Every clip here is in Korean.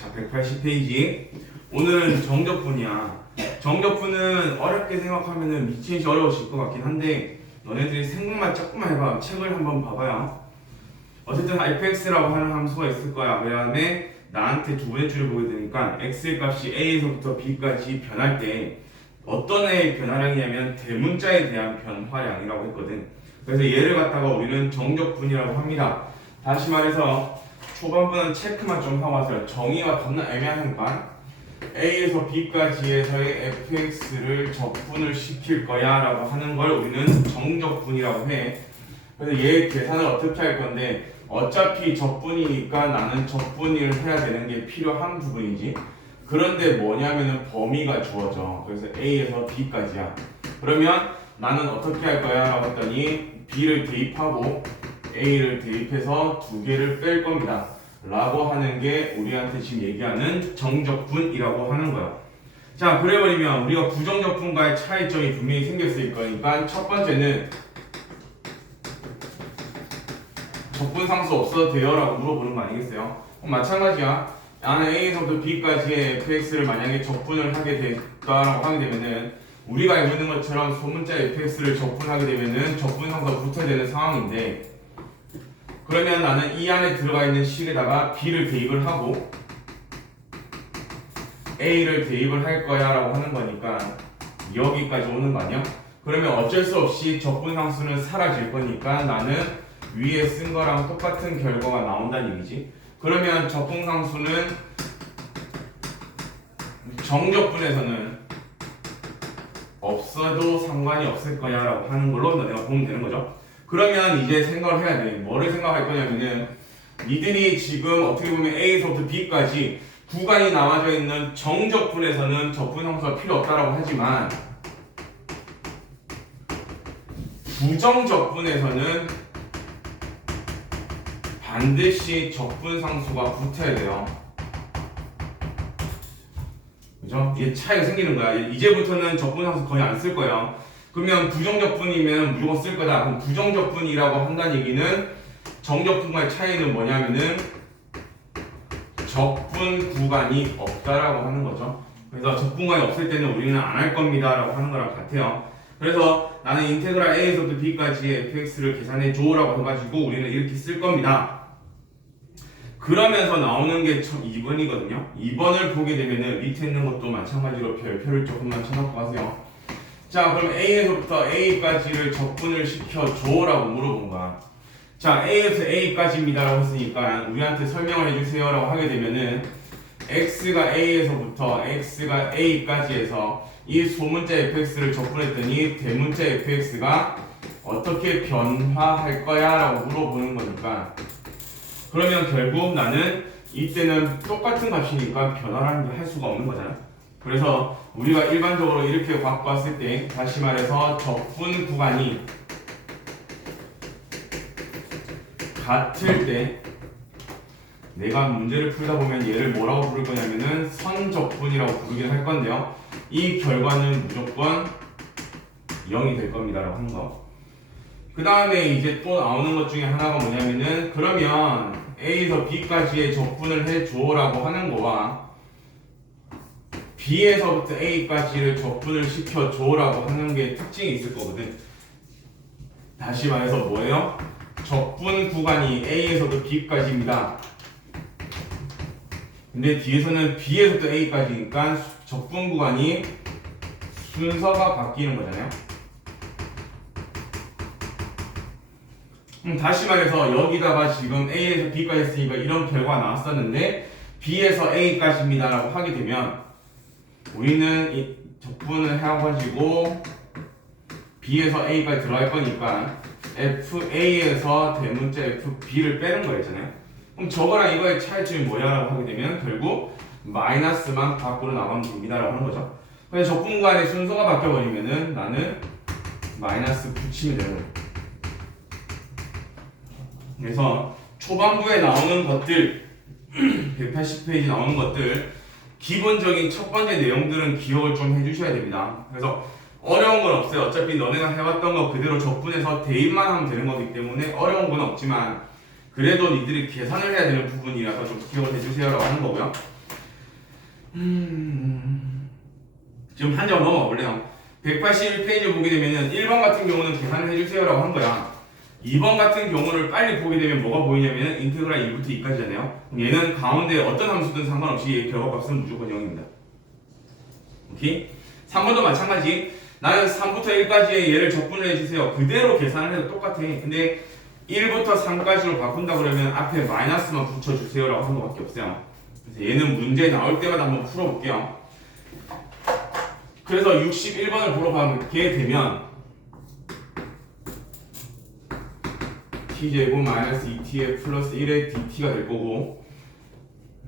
자, 180페이지. 오늘은 정적분이야. 정적분은 어렵게 생각하면은 미친 듯이 어려워질 것 같긴 한데 너네들이 생각만 조금만 해봐. 책을 한번 봐봐요. 어쨌든 fx라고 하는 함수가 있을 거야. 그 다음에 나한테 두 번째 줄을 보게 되니까 x의 값이 a에서부터 b까지 변할 때 어떤 애의 변화량이냐면 대문자에 대한 변화량이라고 했거든. 그래서 얘를 갖다가 우리는 정적분이라고 합니다. 다시 말해서 초반부는 체크만 좀 하고 와서요. 정의가 겁나 애매하니까 a에서 b까지에서의 fx를 적분을 시킬 거야 라고 하는 걸 우리는 정적분이라고 해. 그래서 얘 계산을 어떻게 할 건데 어차피 적분이니까 나는 적분을 해야 되는 게 필요한 부분이지. 그런데 뭐냐면은 범위가 주어져. 그래서 a에서 b까지야. 그러면 나는 어떻게 할 거야 라고 했더니 b를 대입하고 a를 대입해서 두 개를 뺄 겁니다 라고 하는 게 우리한테 지금 얘기하는 정적분이라고 하는 거야. 자, 그래버리면 우리가 부정적분과의 차이점이 분명히 생겼을 거니까 첫 번째는 적분상수 없어도 돼요? 라고 물어보는 거 아니겠어요? 마찬가지야. 나는 A에서부터 B까지의 fx를 만약에 적분을 하게 됐다라고 하게 되면은 우리가 알고 있는 것처럼 소문자 fx를 적분하게 되면은 적분상수가 붙어야 되는 상황인데 그러면 나는 이 안에 들어가 있는 식에다가 B를 대입을 하고 A를 대입을 할 거야 라고 하는 거니까 여기까지 오는 거 아니야? 그러면 어쩔 수 없이 적분상수는 사라질 거니까 나는 위에 쓴 거랑 똑같은 결과가 나온다는 얘기지. 그러면 적분상수는 정적분에서는 없어도 상관이 없을 거야 라고 하는 걸로 내가 보면 되는 거죠. 그러면 이제 생각을 해야 돼. 뭐를 생각할 거냐면은 니들이 지금 어떻게 보면 A에서부터 B까지 구간이 나와져 있는 정적분에서는 적분상수가 필요 없다라고 하지만 부정적분에서는 반드시 적분상수가 붙어야 돼요. 그죠? 이게 차이가 생기는 거야. 이제부터는 적분상수 거의 안 쓸 거예요. 그러면 부정적분이면 무조건 쓸 거다. 그럼 부정적분이라고 한다는 얘기는 정적분과의 차이는 뭐냐면은 적분 구간이 없다라고 하는 거죠. 그래서 적분구간이 없을 때는 우리는 안 할 겁니다 라고 하는 거랑 같아요. 그래서 나는 인테그랄 a에서부터 b까지 fx를 계산해 줘 라고 해가지고 우리는 이렇게 쓸 겁니다. 그러면서 나오는 게 2번이거든요. 2번을 보게 되면은 밑에 있는 것도 마찬가지로 별표를 조금만 쳐놓고 가세요. 자, 그럼 a에서부터 a까지를 적분을 시켜줘 라고 물어본 거야. 자, a에서 a까지입니다 라고 했으니까 우리한테 설명을 해주세요 라고 하게 되면은 x가 a에서부터 x가 a까지 해서 이 소문자 fx를 적분했더니 대문자 fx가 어떻게 변화할 거야 라고 물어보는 거니까 그러면 결국 나는 이때는 똑같은 값이니까 변화라는 게 할 수가 없는 거잖아. 그래서 우리가 일반적으로 이렇게 갖고 왔을 때 다시 말해서 적분 구간이 같을 때 내가 문제를 풀다 보면 얘를 뭐라고 부를 거냐면은 선적분이라고 부르긴 할 건데요. 이 결과는 무조건 0이 될 겁니다 라고 하는 거. 그 다음에 이제 또 나오는 것 중에 하나가 뭐냐면은 그러면 A에서 B까지의 적분을 해줘 라고 하는 거와 B에서부터 A까지를 적분을 시켜줘 라고 하는 게 특징이 있을 거거든. 다시 말해서 뭐예요? 적분 구간이 A에서도 B까지입니다. 근데 뒤에서는 B에서부터 A까지니까 적분 구간이 순서가 바뀌는 거잖아요. 다시 말해서 여기다가 지금 A에서 B까지 했으니까 이런 결과가 나왔었는데 B에서 A까지입니다 라고 하게 되면 우리는 이 적분을 해가지고 B에서 A까지 들어갈 거니까 FA에서 대문자 FB를 빼는 거였잖아요. 그럼 저거랑 이거의 차이점이 뭐야 라고 하게 되면 결국 마이너스만 밖으로 나가면 됩니다 라고 하는 거죠. 그래서 적분간의 순서가 바뀌어버리면은 나는 마이너스 붙이면 되는 거예요. 그래서 초반부에 나오는 것들 180페이지 나오는 것들 기본적인 첫 번째 내용들은 기억을 좀 해주셔야 됩니다. 그래서 어려운 건 없어요. 어차피 너네가 해왔던 거 그대로 적분해서 대입만 하면 되는 거기 때문에 어려운 건 없지만 그래도 니들이 계산을 해야 되는 부분이라서 좀 기억을 해주세요 라고 하는 거고요. 지금 한 점 넘어가 볼래요. 181페이지 보게 되면은 1번 같은 경우는 계산을 해주세요라고 한 거야. 2번 같은 경우를 빨리 보게 되면 뭐가 보이냐면은 인테그랄 1부터 2까지잖아요. 얘는 가운데 어떤 함수든 상관없이 결과값은 무조건 0입니다. 오케이? 3번도 마찬가지. 나는 3부터 1까지의 얘를 적분을 해주세요. 그대로 계산을 해도 똑같아. 근데 1부터 3까지로 바꾼다 그러면 앞에 마이너스만 붙여주세요라고 한 것밖에 없어요. 그래서 얘는 문제 나올 때마다 한번 풀어볼게요. 그래서 61번을 보러 가게 되면 t제곱 마이너스 2t의 플러스 1의 dt가 될 거고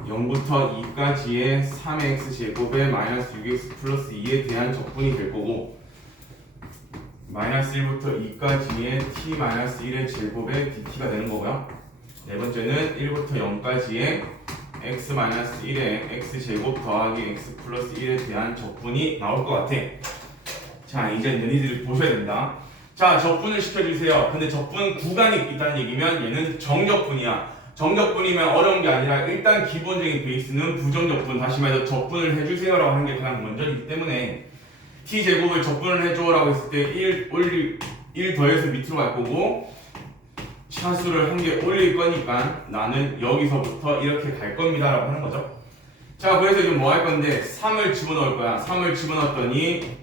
0부터 2까지의 3x제곱의 마이너스 6x 플러스 2에 대한 적분이 될 거고 마이너스 1부터 2까지의 t 마이너스 1의 제곱의 dt가 되는 거고요. 네 번째는 1부터 0까지의 x 마이너스 1의 x제곱 더하기 x 플러스 1에 대한 적분이 나올 것 같아. 자, 이제 너희들이 보셔야 된다. 자, 적분을 시켜주세요. 근데 적분 구간이 있다는 얘기면 얘는 정적분이야. 정적분이면 어려운 게 아니라 일단 기본적인 베이스는 부정적분, 다시 말해서 적분을 해주세요라고 하는 게 가장 먼저이기 때문에 t제곱을 적분을 해줘라고 했을 때 1 더해서 밑으로 갈 거고 차수를 한 개 올릴 거니까 나는 여기서부터 이렇게 갈 겁니다 라고 하는 거죠. 자, 그래서 지금 뭐 할 건데 3을 집어넣을 거야. 3을 집어넣었더니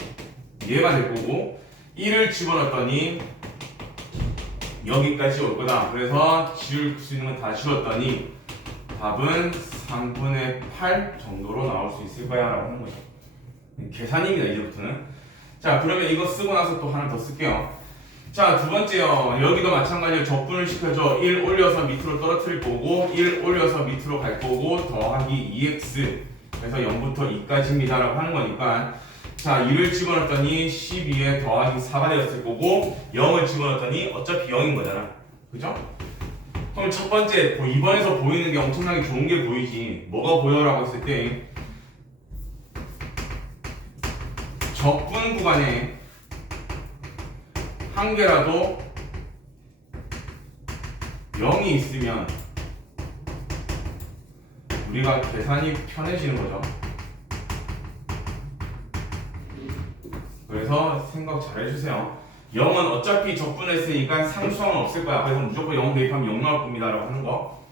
얘가 될 거고 1을 집어넣었더니 여기까지 올 거다. 그래서 지울 수 있는 건 다 지웠더니 답은 3분의 8 정도로 나올 수 있을 거야 라고 하는 거죠. 계산입니다 이제부터는. 자, 그러면 이거 쓰고 나서 또 하나 더 쓸게요. 자, 두 번째요. 여기도 마찬가지로 적분을 시켜줘. 1 올려서 밑으로 떨어뜨릴 거고 1 올려서 밑으로 갈 거고 더하기 2x 그래서 0부터 2까지입니다 라고 하는 거니까 자, 1을 집어넣었더니 12에 더하기 4가 되었을 거고 0을 집어넣었더니 어차피 0인 거잖아. 그죠? 그럼 첫 번째 2번에서 보이는 게 엄청나게 좋은 게 보이지. 뭐가 보여라고 했을 때 적분 구간에 한 개라도 0이 있으면 우리가 계산이 편해지는 거죠. 그래서 생각 잘 해주세요. 0은 어차피 적분했으니까 상수항은 없을 거야. 그래서 무조건 0 대입하면 0 나올 겁니다 라고 하는 거.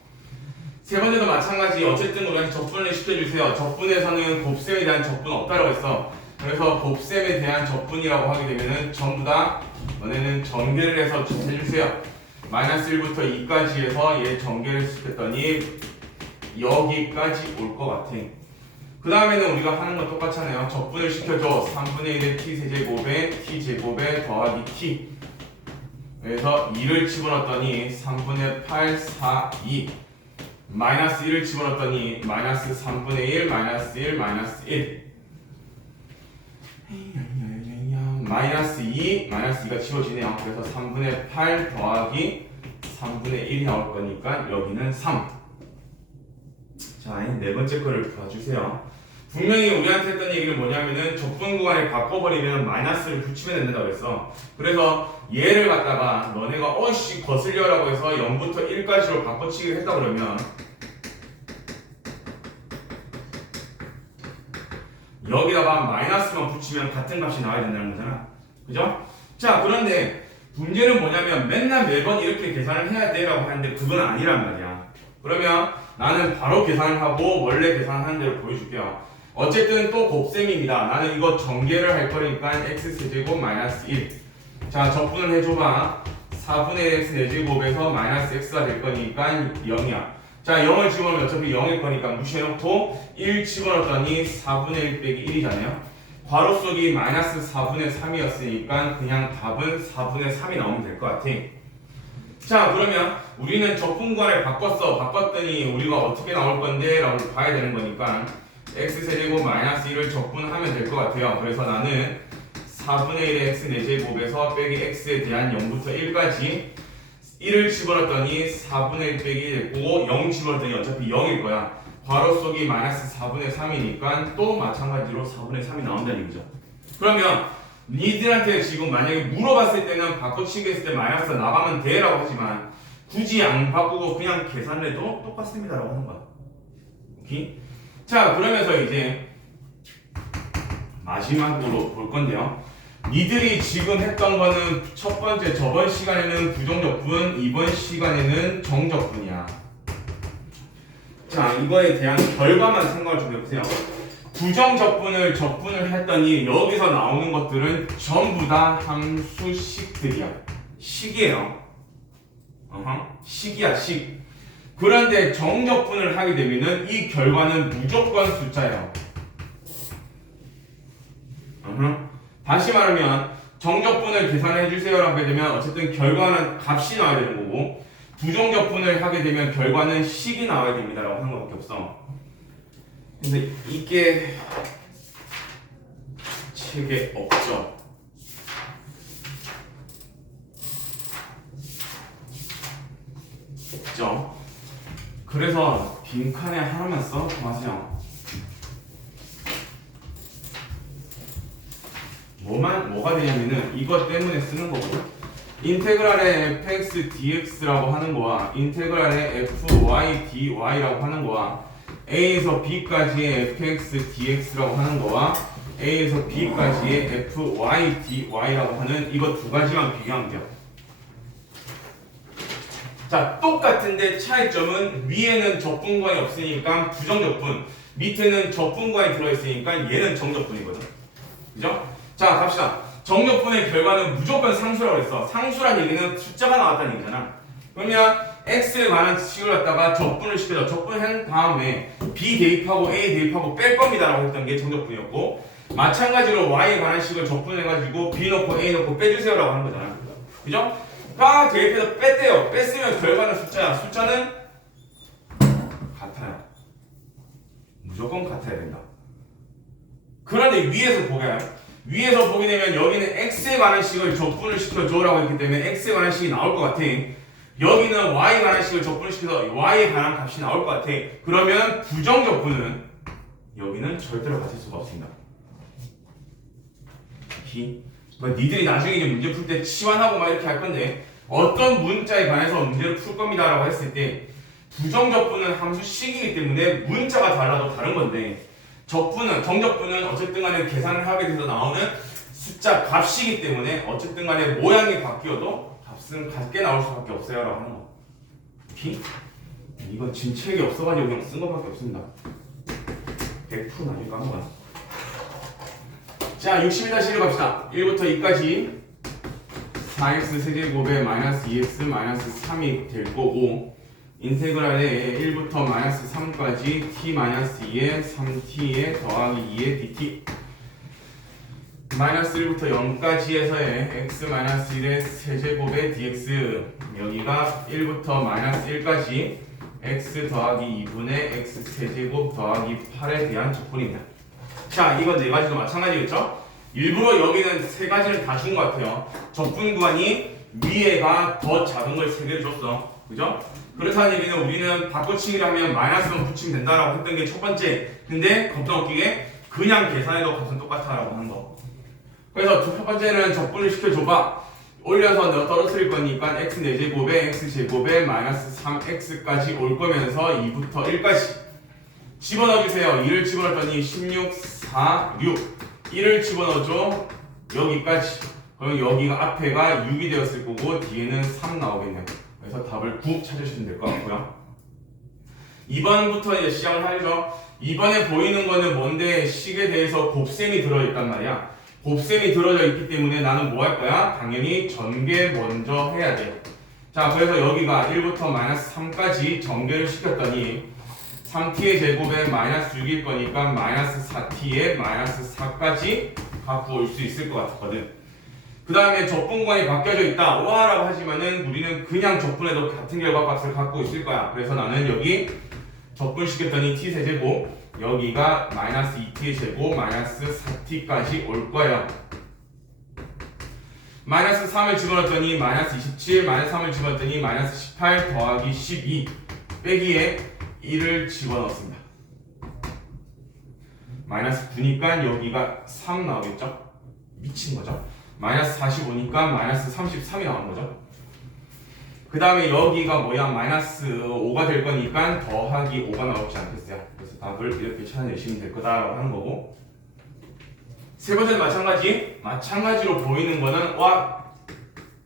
세 번째도 마찬가지. 어쨌든 우리가 적분을 시켜주세요. 적분에서는 곱셈에 대한 적분 없다라고 했어. 그래서 곱셈에 대한 적분이라고 하게 되면은 전부 다 너네는 전개를 해서 해주세요. 마이너스 1부터 2까지 해서 얘 전개를 시켰더니 여기까지 올 것 같아. 그 다음에는 우리가 하는 건 똑같잖아요. 적분을 시켜줘. 3분의 1의 t세제곱에 t제곱에 더하기 t 그래서 2를 집어넣었더니 3분의 8, 4, 2 마이너스 1을 집어넣었더니 마이너스 3분의 1, 마이너스 1, 마이너스 1 마이너스 2, 마이너스 2가 지워지네요. 그래서 3분의 8 더하기 3분의 1이 나올 거니까 여기는 3. 자, 네 번째 거를 봐주세요. 분명히 우리한테 했던 얘기는 뭐냐면은 적분 구간에 바꿔버리면 마이너스를 붙이면 된다고 했어. 그래서 얘를 갖다가 너네가 어씨 거슬려라고 해서 0부터 1까지로 바꿔치기를 했다 그러면 여기다가 마이너스만 붙이면 같은 값이 나와야 된다는 거잖아. 그죠? 자, 그런데 문제는 뭐냐면 맨날 매번 이렇게 계산을 해야 돼라고 하는데 그건 아니란 말이야. 그러면 나는 바로 계산을 하고 원래 계산하는 대로 보여줄게요. 어쨌든 또 곱셈입니다. 나는 이거 전개를 할 거니까 x세제곱 마이너스 1. 자, 적분을 해줘봐. 4분의 x 4제곱에서 마이너스 x가 될 거니까 0이야. 자, 0을 집어넣으면 어차피 0일 거니까 무시해놓고 1 집어넣었더니 4분의 1 빼기 1이잖아요. 괄호 속이 마이너스 4분의 3이었으니까 그냥 답은 4분의 3이 나오면 될 것 같아. 자, 그러면 우리는 적분 구간을 바꿨더니 우리가 어떻게 나올 건데 라고 봐야 되는 거니까 x세제곱 마이너스 1을 적분하면 될 것 같아요. 그래서 나는 4분의 1의 x 4제곱에서 빼기 x에 대한 0부터 1까지 1을 집어넣었더니 4분의 1 빼기 1 됐고 0 집어넣었더니 어차피 0일 거야. 괄호 속이 마이너스 4분의 3이니까 또 마찬가지로 4분의 3이 나온다는 얘기죠. 그러면 니들한테 지금 만약에 물어봤을 때는 바꿔치기 했을 때 마이너스 나가면 돼 라고 하지만 굳이 안 바꾸고 그냥 계산을 해도 똑같습니다 라고 하는 거야. 오케이? 자, 그러면서 이제 마지막으로 볼 건데요. 니들이 지금 했던 거는 첫 번째 저번 시간에는 부정적분, 이번 시간에는 정적분이야. 자, 이거에 대한 결과만 생각을 좀 해보세요. 부정적분을 적분을 했더니 여기서 나오는 것들은 전부 다 함수식들이야. 식이에요. 식이야, 식. 그런데 정적분을 하게 되면은 이 결과는 무조건 숫자예요. 다시 말하면 정적분을 계산해 주세요라고 하게 되면 어쨌든 결과는 값이 나와야 되는 거고, 부정적분을 하게 되면 결과는 식이 나와야 됩니다라고 하는 것밖에 없어. 근데 이게 책에 없죠. 없죠. 그래서 빈칸에 하나만 써 마세요. 뭐가 되냐면은 이것 때문에 쓰는 거거든. 인테그랄의 fx dx라고 하는 거와 인테그랄의 fy dy라고 하는 거와 a에서 b까지의 fx dx라고 하는 거와 a에서 b까지의 fy dy라고 하는 이거 두 가지만 비교하면 돼요. 자, 똑같은데 차이점은 위에는 적분과이 없으니까 부정적분, 밑에는 적분과이 들어있으니까 얘는 정적분이거든. 그죠? 자, 갑시다. 정적분의 결과는 무조건 상수라고 했어. 상수란 얘기는 숫자가 나왔다는 얘기잖아. 그러면 x에 관한 식을 갖다가 적분을 시켜줘. 적분한 다음에 b 대입하고 a 대입하고 뺄 겁니다 라고 했던 게 정적분이었고, 마찬가지로 y에 관한 식을 적분해가지고 b 넣고 a 넣고 빼주세요 라고 하는 거잖아. 그죠? 딱 대입해서 뺐대요. 뺐으면 결과는 숫자야. 숫자는 같아요. 무조건 같아야 된다. 그런데 위에서 보게 되면 여기는 x에 관한 식을 적분을 시켜줘라고 했기 때문에 x에 관한 식이 나올 것 같아. 여기는 y에 관한 식을 적분을 시켜서 y에 관한 값이 나올 것 같아. 그러면 부정적분은 여기는 절대로 같을 수가 없습니다. 니들이 나중에 이제 문제 풀 때 치환하고 막 이렇게 할 건데, 어떤 문자에 관해서 문제를 풀 겁니다 라고 했을 때 부정적분은 함수식이기 때문에 문자가 달라도 다른 건데, 정적분은 어쨌든 간에 계산을 하게 돼서 나오는 숫자 값이기 때문에 어쨌든 간에 모양이 바뀌어도 값은 같게 나올 수밖에 없어요 라고 하는 거. 이건 지금 책이 없어가지고 그냥 쓴 것밖에 없습니다. 100% 나중에 까먹어요. 자, 60-1로 갑시다. 1부터 2까지 4x 세제곱에 마이너스 2x 마이너스 3이 될 거고, 인테그랄에 1부터 마이너스 3까지 t 마이너스 2에 3t에 더하기 2에 dt, 마이너스 1부터 0까지에서의 x 마이너스 1의 세제곱의 dx, 여기가 1부터 마이너스 1까지 x 더하기 2분의 x 세제곱 더하기 8에 대한 적분입니다. 자, 이거 네 가지도 마찬가지겠죠? 일부러 여기는 세 가지를 다 준 것 같아요. 적분 구간이 위에가 더 작은 걸 세 개를 줬어. 그죠? 그렇다는 얘기는 우리는 바꿔치기를 하면 마이너스만 붙이면 된다라고 했던 게 첫 번째. 근데 겁나 웃기게 그냥 계산해도 값은 똑같아라고 하는 거. 그래서 첫 번째는 적분을 시켜줘봐. 올려서 내가 떨어뜨릴 거니까 x 4제곱에 x제곱에 마이너스 3x까지 올 거면서 2부터 1까지 집어넣어주세요. 2를 집어넣었더니 16, 4, 6. 1을 집어넣어줘. 여기까지. 그럼 여기가 앞에가 6이 되었을 거고 뒤에는 3 나오겠네요. 그래서 답을 9 찾으시면 될 것 같고요. 2번부터 이제 시작을 하죠. 이번에 보이는 거는 뭔데, 식에 대해서 곱셈이 들어있단 말이야. 곱셈이 들어져 있기 때문에 나는 뭐 할 거야? 당연히 전개 먼저 해야 돼. 자, 그래서 여기가 1부터 마이너스 3까지 전개를 시켰더니 3t의 제곱에 마이너스 6일 거니까 마이너스 4t에 마이너스 4까지 갖고 올 수 있을 것 같았거든. 그 다음에 적분관이 바뀌어져 있다. 와라고 하지만은 우리는 그냥 적분해도 같은 결과값을 갖고 있을 거야. 그래서 나는 여기 적분시켰더니 t 세제곱, 여기가 마이너스 2t의 제곱 마이너스 4t까지 올 거예요. 마이너스 3을 집어넣었더니 마이너스 27, 마이너스 3을 집어넣었더니 마이너스 18 더하기 12 빼기에 1을 집어넣습니다. 마이너스 9니까 여기가 3 나오겠죠? 미친 거죠? 마이너스 45니까 마이너스 33이 나오는 거죠? 그 다음에 여기가 뭐야? 마이너스 5가 될 거니까 더하기 5가 나오지 않겠어요? 그래서 답을 이렇게 찾아내시면 될 거다라고 하는 거고, 세 번째는 마찬가지로 보이는 거는 와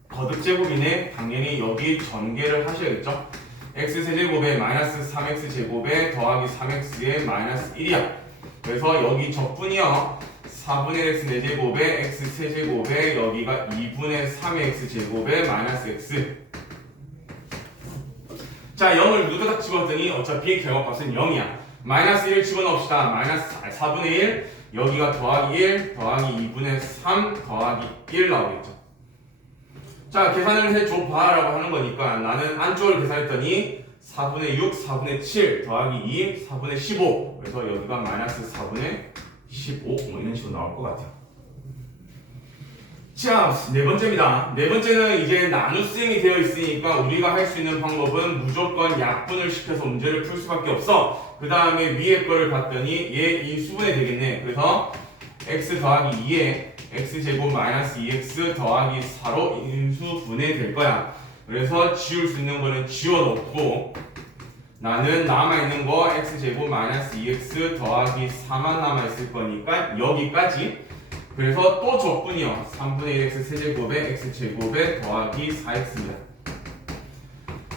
거듭제곱이네. 당연히 여기 전개를 하셔야겠죠. x세제곱에 마이너스 3x제곱에 더하기 3x에 마이너스 1이야. 그래서 여기 적분이요 4분의 x 4제곱에 x세제곱에 여기가 2분의 3의 x제곱에 마이너스 x. 자 0을 누더닥 집어넣더니 어차피 결과값은 0이야. 마이너스 1 집어넣읍시다. 마이너스 4분의 1 여기가 더하기 1 더하기 2분의 3 더하기 1 나오겠죠. 자 계산을 해줘 봐라고 하는 거니까 나는 안쪽을 계산했더니 4분의 6 4분의 7 더하기 2 4분의 15 그래서 여기가 마이너스 4분의 15 뭐 이런 식으로 나올 것 같아요. 자, 네 번째입니다. 네 번째는 이제 나눗셈이 되어 있으니까 우리가 할 수 있는 방법은 무조건 약분을 시켜서 문제를 풀 수밖에 없어. 그 다음에 위에 거를 봤더니 얘 인수분해 되겠네. 그래서 x 더하기 2에 x제곱 마이너스 2x 더하기 4로 인수분해 될 거야. 그래서 지울 수 있는 거는 지워놓고 나는 남아있는 거 x제곱 마이너스 2x 더하기 4만 남아있을 거니까 여기까지. 그래서 또 적분이요 3분의 1x 세제곱에 x제곱에 더하기 4x입니다.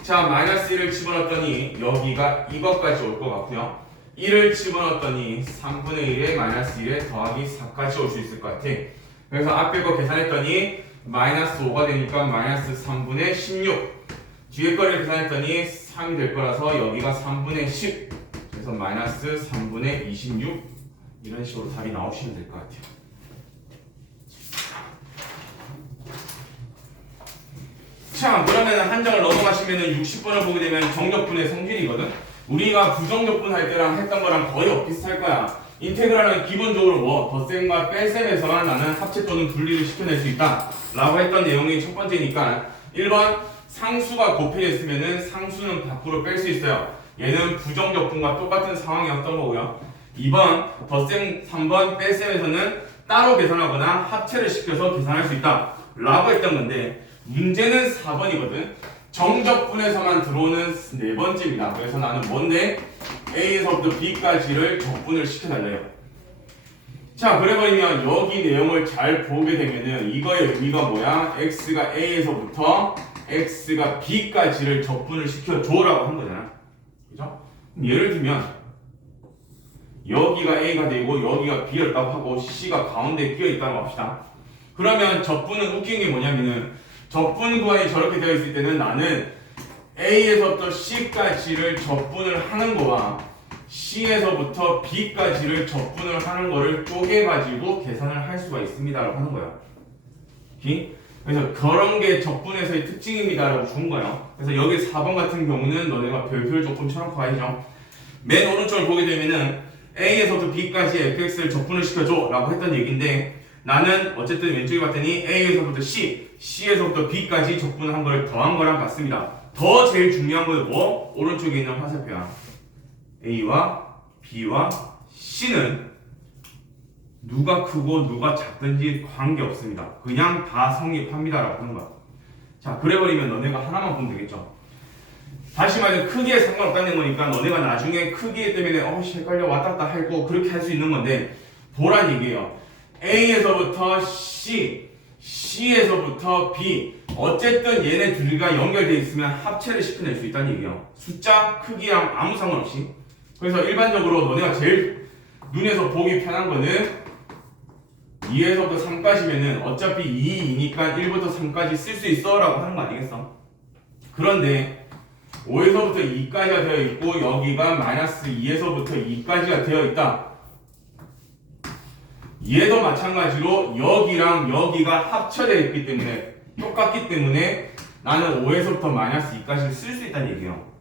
자 마이너스 1을 집어넣었더니 여기가 이것까지 올 것 같고요 1을 집어넣었더니 3분의 1에 마이너스 1에 더하기 4까지 올 수 있을 것 같아. 그래서 앞에 거 계산했더니 마이너스 5가 되니까 마이너스 3분의 16 뒤에 거를 계산했더니 3이 될 거라서 여기가 3분의 10 그래서 마이너스 3분의 26 이런 식으로 답이 나오시면 될 것 같아요. 자 그러면 한 장을 넘어가시면 60번을 보게 되면 정적분의 성질이거든. 우리가 부정적분 할 때랑 했던 거랑 거의 비슷할 거야. 인테그랄은 기본적으로 뭐 덧셈과 뺄셈에서만 나는 합체 또는 분리를 시켜낼 수 있다 라고 했던 내용이 첫 번째니까 1번 상수가 곱해졌으면 상수는 밖으로 뺄 수 있어요. 얘는 부정적분과 똑같은 상황이었던 거고요. 2번 덧셈 3번 뺄셈에서는 따로 계산하거나 합체를 시켜서 계산할 수 있다 라고 했던 건데 문제는 4번이거든. 정적분에서만 들어오는 네 번째입니다. 그래서 나는 뭔데? A에서부터 B까지를 적분을 시켜달래요. 자, 그래버리면 여기 내용을 잘 보게 되면은 이거의 의미가 뭐야? X가 A에서부터 X가 B까지를 적분을 시켜줘라고 한 거잖아. 그죠? 예를 들면 여기가 A가 되고 여기가 B였다고 하고 C가 가운데 끼어있다고 합시다. 그러면 적분은 웃긴 게 뭐냐면은 적분 구간이 저렇게 되어 있을 때는 나는 A에서부터 C까지를 적분을 하는 거와 C에서부터 B까지를 적분을 하는 거를 쪼개가지고 계산을 할 수가 있습니다 라고 하는 거야. 그래서 그런 게 적분에서의 특징입니다 라고 준 거예요. 그래서 여기 4번 같은 경우는 너네가 별표를 조금 쳐놓고 가야죠. 맨 오른쪽을 보게 되면은 A에서부터 B까지 fx를 적분을 시켜줘 라고 했던 얘기인데 나는 어쨌든 왼쪽에 봤더니 A에서부터 C, C에서부터 B까지 적분한 걸 더한 거랑 같습니다. 더 제일 중요한 건 뭐? 오른쪽에 있는 화살표야. A와 B와 C는 누가 크고 누가 작든지 관계없습니다. 그냥 다 성립합니다 라고 하는 거야. 자, 그래버리면 너네가 하나만 보면 되겠죠. 다시 말해 크기에 상관없다는 거니까 너네가 나중에 크기 때문에 헷갈려 왔다 갔다 하고 그렇게 할 수 있는 건데 보란 얘기예요. A에서부터 C, C에서부터 B 어쨌든 얘네 둘이가 연결되어 있으면 합체를 시켜낼 수 있다는 얘기예요. 숫자, 크기랑 아무 상관없이. 그래서 일반적으로 너네가 제일 눈에서 보기 편한 거는 2에서부터 3까지면은 어차피 2이니까 1부터 3까지 쓸 수 있어 라고 하는 거 아니겠어? 그런데 5에서부터 2까지가 되어 있고 여기가 마이너스 2에서부터 2까지가 되어 있다. 얘도 마찬가지로 여기랑 여기가 합쳐되어 있기 때문에 똑같기 때문에 나는 5에서부터 마이너스 2까지 쓸 수 있다는 얘기예요.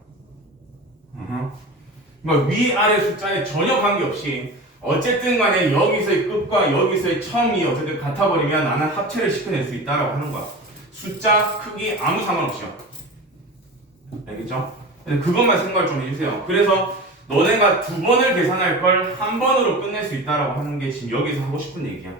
그러니까 위아래 숫자에 전혀 관계없이 어쨌든 간에 여기서의 끝과 여기서의 처음이 어쨌든 같아버리면 나는 합체를 시켜낼 수 있다라고 하는 거야. 숫자, 크기 아무 상관없이요. 알겠죠? 그것만 생각을 좀 해주세요. 그래서 너네가 두 번을 계산할 걸 한 번으로 끝낼 수 있다라고 하는 게 지금 여기서 하고 싶은 얘기야.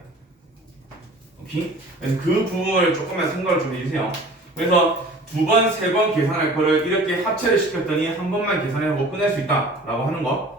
오케이? 그래서 그 부분을 조금만 생각을 좀 해주세요. 그래서 두 번, 세 번 계산할 거를 이렇게 합체를 시켰더니 한 번만 계산하고 끝낼 수 있다라고 하는 거.